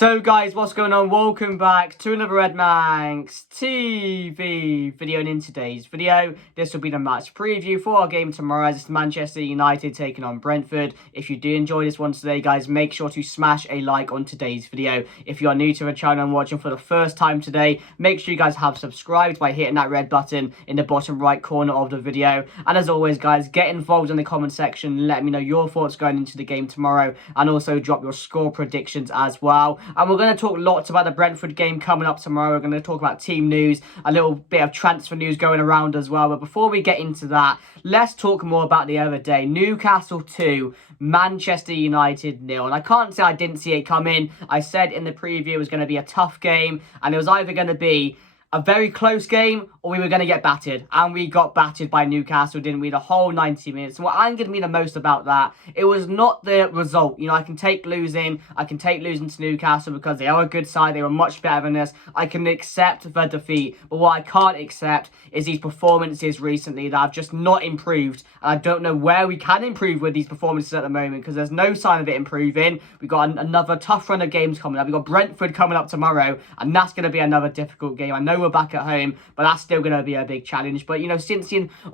So guys, what's going on? Welcome back to another Red Manx TV video, and in today's video, this will be the match preview for our game tomorrow as it's Manchester United taking on Brentford. If you do enjoy this one today, guys, make sure to smash a like on today's video. If you are new to the channel and watching for the first time today, make sure you guys have subscribed by hitting that red button in the bottom right corner of the video. And as always, guys, get involved in the comment section, let me know your thoughts going into the game tomorrow, and also drop your score predictions as well. And we're going to talk lots about the Brentford game coming up tomorrow. We're going to talk about team news, a little bit of transfer news going around as well. But before we get into that, let's talk more about the other day. Newcastle 2, Manchester United 0. And I can't say I didn't see it coming. I said in the preview it was going to be a tough game, and it was either going to be a very close game or we were going to get battered. And we got battered by Newcastle, didn't we? The whole 90 minutes. And what angered me the most about that, it was not the result. You know, I can take losing. I can take losing to Newcastle because they are a good side. They were much better than us. I can accept the defeat. But what I can't accept is these performances recently that have just not improved. And I don't know where we can improve with these performances at the moment because there's no sign of it improving. We've got another tough run of games coming up. We've got Brentford coming up tomorrow. And that's going to be another difficult game. I know we're back at home, but that's still going to be a big challenge. But, you know,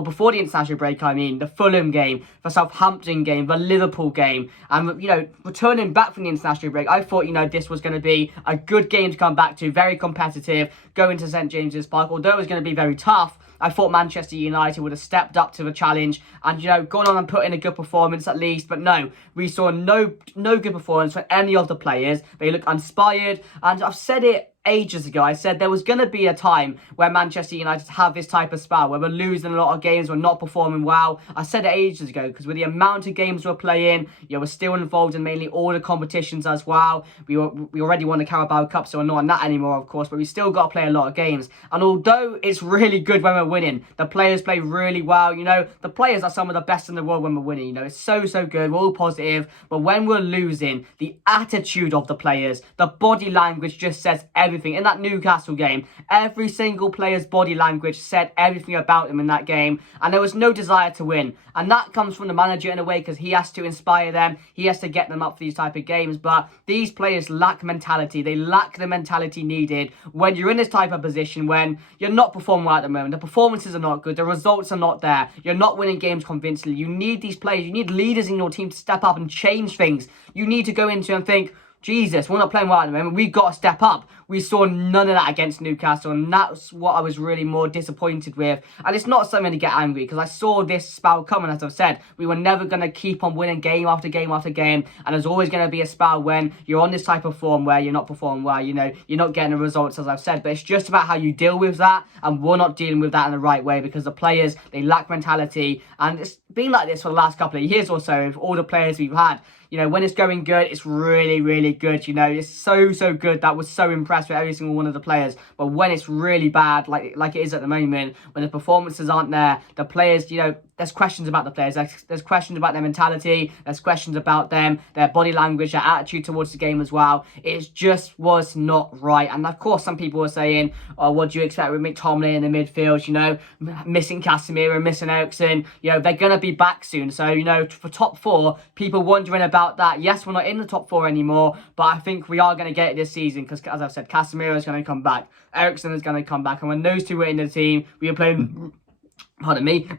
before the international break, I mean, the Fulham game, the Southampton game, the Liverpool game, and, you know, returning back from the international break, I thought, you know, this was going to be a good game to come back to, very competitive, going to St James's Park. Although it was going to be very tough, I thought Manchester United would have stepped up to the challenge and, you know, gone on and put in a good performance at least. But no, we saw no good performance from any of the players. They look inspired, and I've said it ages ago. I said there was going to be a time where Manchester United have this type of spell where we're losing a lot of games, we're not performing well. I said it ages ago because with the amount of games we're playing, you know, we're still involved in mainly all the competitions as well. We already won the Carabao Cup, so we're not on that anymore, of course, but we still got to play a lot of games. And although it's really good when we're winning, the players play really well. You know, the players are some of the best in the world when we're winning. You know, it's so good. We're all positive. But when we're losing, the attitude of the players, the body language just says everything. In that Newcastle game, every single player's body language said everything about them in that game, and there was no desire to win. And that comes from the manager in a way because he has to inspire them, he has to get them up for these type of games. But these players lack mentality. They lack the mentality needed when you're in this type of position, when you're not performing well at the moment. The performances are not good, the results are not there, you're not winning games convincingly. You need these players, you need leaders in your team to step up and change things. You need to go into and think, Jesus, we're not playing well at the moment, we've got to step up. We saw none of that against Newcastle, and that's what I was really more disappointed with. And it's not something to get angry, because I saw this spell coming, as I've said. We were never going to keep on winning game after game after game, and there's always going to be a spell when you're on this type of form where you're not performing well, you know, you're not getting the results, as I've said. But it's just about how you deal with that, and we're not dealing with that in the right way, because the players, they lack mentality, and it's been like this for the last couple of years or so with all the players we've had. You know, when it's going good, it's really good. You know, it's so good. That was so impressed with every single one of the players. But when it's really bad, like it is at the moment, when the performances aren't there, the players, you know, there's questions about the players. There's questions about their mentality. There's questions about them, their body language, their attitude towards the game as well. It just was not right. And of course, some people were saying, oh, what do you expect with McTominay in the midfield? You know, missing Casemiro, missing Eriksen. You know, they're going to be back soon. So, you know, for top four, people wondering about that. Yes, we're not in the top four anymore, but I think we are going to get it this season because, as I've said, Casemiro is going to come back. Eriksen is going to come back. And when those two were in the team, we were playing, pardon me,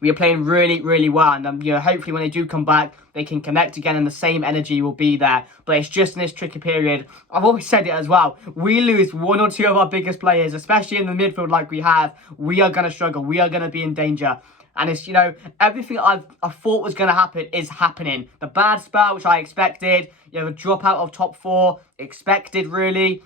we are playing really well, and you know, hopefully when they do come back, they can connect again and the same energy will be there. But it's just in this tricky period, I've always said it as well, we lose one or two of our biggest players, especially in the midfield like we have, we are going to struggle, we are going to be in danger. And it's, you know, everything I thought was going to happen is happening. The bad spell, which I expected, you know, the drop out of top four, expected really.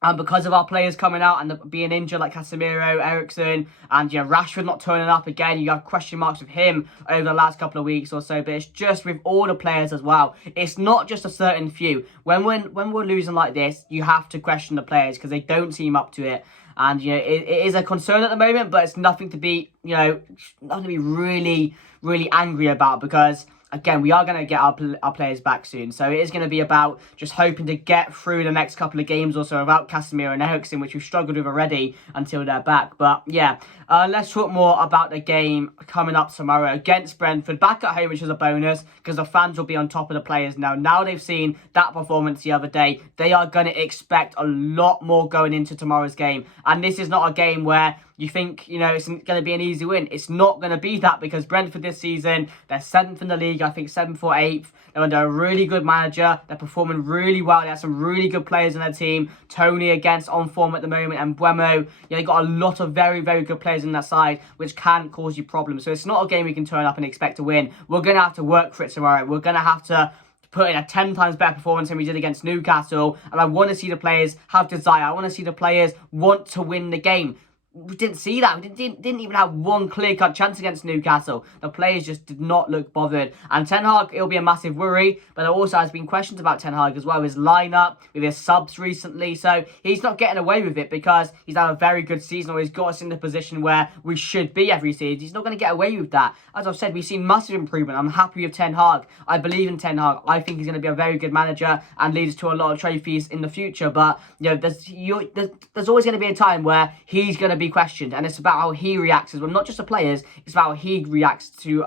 And because of our players coming out and being injured like Casemiro, Eriksen, and, you know, Rashford not turning up again, you have question marks with him over the last couple of weeks or so. But it's just with all the players as well. It's not just a certain few. When we're losing like this, you have to question the players because they don't seem up to it. And, you know, it is a concern at the moment, but it's nothing to be, you know, nothing to be really angry about, because again, we are going to get our players back soon. So it is going to be about just hoping to get through the next couple of games or so without Casemiro and Eriksen, which we've struggled with already until they're back. But yeah, let's talk more about the game coming up tomorrow against Brentford. Back at home, which is a bonus because the fans will be on top of the players now. Now they've seen that performance the other day, they are going to expect a lot more going into tomorrow's game. And this is not a game where you think, it's going to be an easy win. It's not going to be that because Brentford this season, they're 7th in the league, I think 7th or 8th. They're under a really good manager. They're performing really well. They have some really good players in their team. Tony against on form at the moment and Buemo. They've got a lot of very, very good players in that side, which can cause you problems. So it's not a game we can turn up and expect to win. We're going to have to work for it tomorrow. We're going to have to put in a 10 times better performance than we did against Newcastle. And I want to see the players have desire. I want to see the players want to win the game. We didn't see that. We didn't even have one clear-cut chance against Newcastle. The players just did not look bothered. And Ten Hag, it'll be a massive worry. But there also has been questions about Ten Hag as well. His lineup, with his subs recently. So he's not getting away with it because he's had a very good season or he's got us in the position where we should be every season. He's not going to get away with that. As I've said, we've seen massive improvement. I'm happy with Ten Hag. I believe in Ten Hag. I think he's going to be a very good manager and lead us to a lot of trophies in the future. But there's always going to be a time where he's going to be questioned, and it's about how he reacts as well. Not just the players, it's about how he reacts to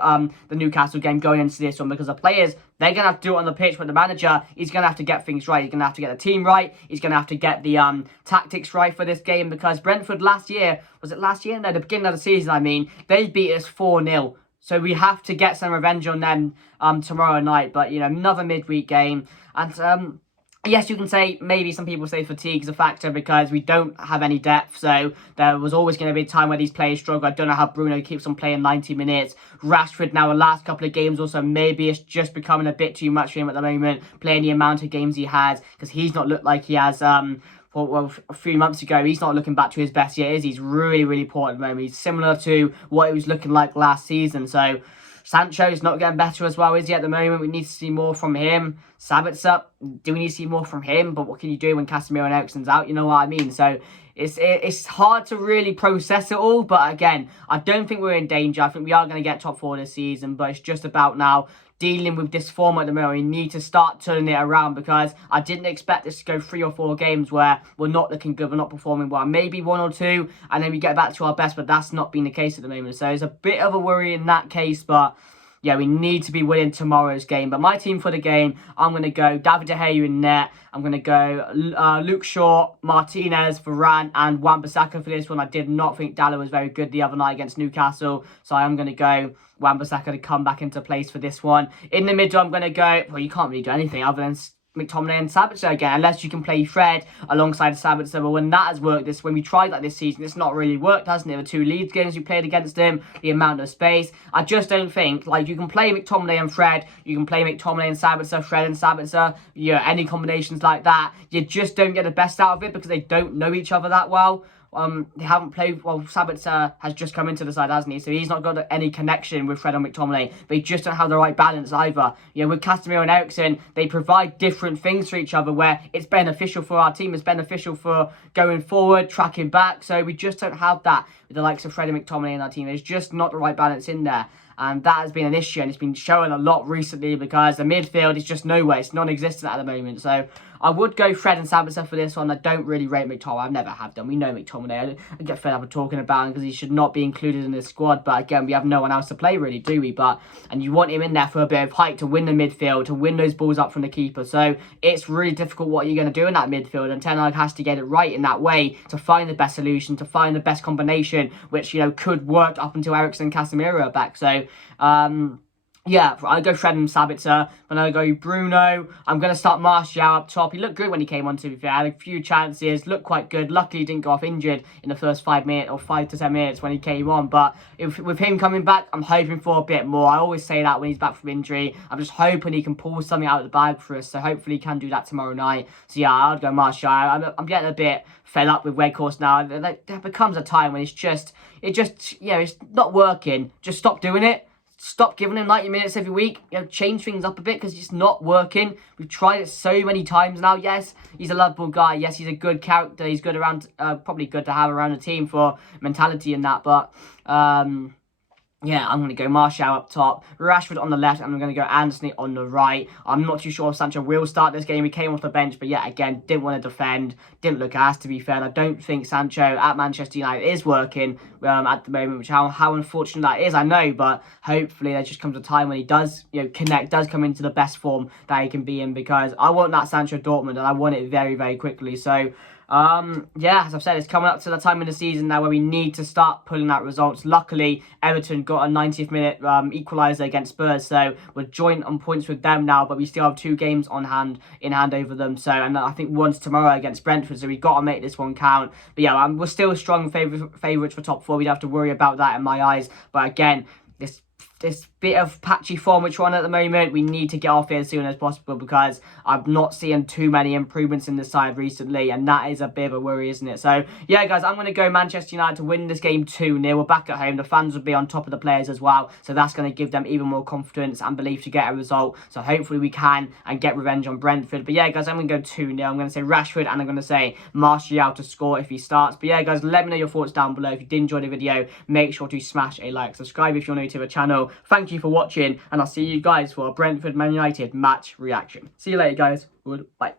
the Newcastle game going into this one, because the players, they're going to have to do it on the pitch, but the manager, he's going to have to get things right. He's going to have to get the team right. He's going to have to get the tactics right for this game, because Brentford last year, was it last year? No, the beginning of the season, they beat us 4-0. So we have to get some revenge on them tomorrow night. But, another midweek game. And yes, you can say, maybe some people say fatigue is a factor because we don't have any depth. So there was always going to be a time where these players struggle. I don't know how Bruno keeps on playing 90 minutes. Rashford now, the last couple of games also, maybe it's just becoming a bit too much for him at the moment, playing the amount of games he has, because he's not looked like he has a few months ago. He's not looking back to his best yet, is he? He's really, really poor at the moment. He's similar to what he was looking like last season. So Sancho's not getting better as well, is he, at the moment? We need to see more from him. Sabitzer, do we need to see more from him? But what can you do when Casemiro and Eriksen's out? You know what I mean? So it's hard to really process it all. But again, I don't think we're in danger. I think we are going to get top 4 this season. But it's just about now dealing with this form at the moment. We need to start turning it around, because I didn't expect this to go 3 or 4 games where we're not looking good, we're not performing well. Maybe 1 or 2, and then we get back to our best, but that's not been the case at the moment. So it's a bit of a worry in that case, but yeah, we need to be winning tomorrow's game. But my team for the game, I'm going to go David De Gea in net. I'm going to go Luke Shaw, Martinez, Varane, and Wan-Bissaka for this one. I did not think Dalot was very good the other night against Newcastle, so I am going to go Wan-Bissaka to come back into place for this one. In the middle, I'm going to go, well, you can't really do anything other than McTominay and Sabitzer again, unless you can play Fred alongside Sabitzer. But when that has worked, when we tried that this season, it's not really worked, hasn't it? The 2 Leeds games we played against him, the amount of space, I just don't think, you can play McTominay and Fred, you can play McTominay and Sabitzer, Fred and Sabitzer, any combinations like that, you just don't get the best out of it because they don't know each other that well. They haven't played, well, Sabitzer has just come into the side, hasn't he? So he's not got any connection with Fred and McTominay. They just don't have the right balance either. With Casemiro and Eriksen, they provide different things for each other where it's beneficial for our team, it's beneficial for going forward, tracking back. So we just don't have that with the likes of Fred and McTominay in our team. There's just not the right balance in there. And that has been an issue, and it's been showing a lot recently because the midfield is just nowhere. It's non-existent at the moment. So I would go Fred and Sabitzer for this one. I don't really rate McTominay. I've never have done. We know McTominay. I get fed up of talking about him because he should not be included in the squad. But again, we have no one else to play really, do we? And you want him in there for a bit of height to win the midfield, to win those balls up from the keeper. So it's really difficult what you're going to do in that midfield. And Ten Hag has to get it right in that way to find the best solution, to find the best combination, which, could work up until Eriksen and Casemiro are back. So, yeah, I go Fred and Sabitzer, and I go Bruno. I'm going to start Martial up top. He looked good when he came on, to be fair. Had a few chances, looked quite good. Luckily, he didn't go off injured in the first 5 minutes or 5 to 10 minutes when he came on. But with him coming back, I'm hoping for a bit more. I always say that when he's back from injury. I'm just hoping he can pull something out of the bag for us. So hopefully he can do that tomorrow night. So yeah, I'd go Martial. I'm getting a bit fed up with Weghorst now. There becomes a time when it's not working. Just stop doing it. Stop giving him 90 minutes every week. Change things up a bit because it's just not working. We've tried it so many times now. Yes, he's a lovable guy. Yes, he's a good character. He's good around, probably good to have around the team for mentality and that. But yeah, I'm going to go Martial up top, Rashford on the left, and I'm going to go Anthony on the right. I'm not too sure if Sancho will start this game. He came off the bench, but yeah, again, didn't want to defend, didn't look as, to be fair. And I don't think Sancho at Manchester United is working at the moment, which how unfortunate that is, I know, but hopefully there just comes a time when he does, connect, does come into the best form that he can be in, because I want that Sancho Dortmund, and I want it very, very quickly. So, yeah, as I've said, it's coming up to the time in the season now where we need to start pulling out results. Luckily, Everton got a 90th minute equaliser against Spurs, so we're joint on points with them now, but we still have 2 games in hand over them. So, and I think one's tomorrow against Brentford, so we've got to make this one count. But yeah, we're still strong favourites for top 4. We don't have to worry about that in my eyes. But again, this bit of patchy form which we're on at the moment, we need to get off here as soon as possible, because I'm not seeing too many improvements in the side recently, and that is a bit of a worry, isn't it? So yeah, guys, I'm going to go Manchester United to win this game 2-0. We're back at home. The fans will be on top of the players as well, so that's going to give them even more confidence and belief to get a result. So hopefully we can and get revenge on Brentford. But yeah, guys, I'm going to go 2-0. I'm going to say Rashford, and I'm going to say Martial to score if he starts. But yeah, guys, let me know your thoughts down below. If you did enjoy the video, make sure to smash a like, subscribe if you're new to the channel. Thank you for watching, and I'll see you guys for a Brentford Man United match reaction. See you later, guys. Goodbye.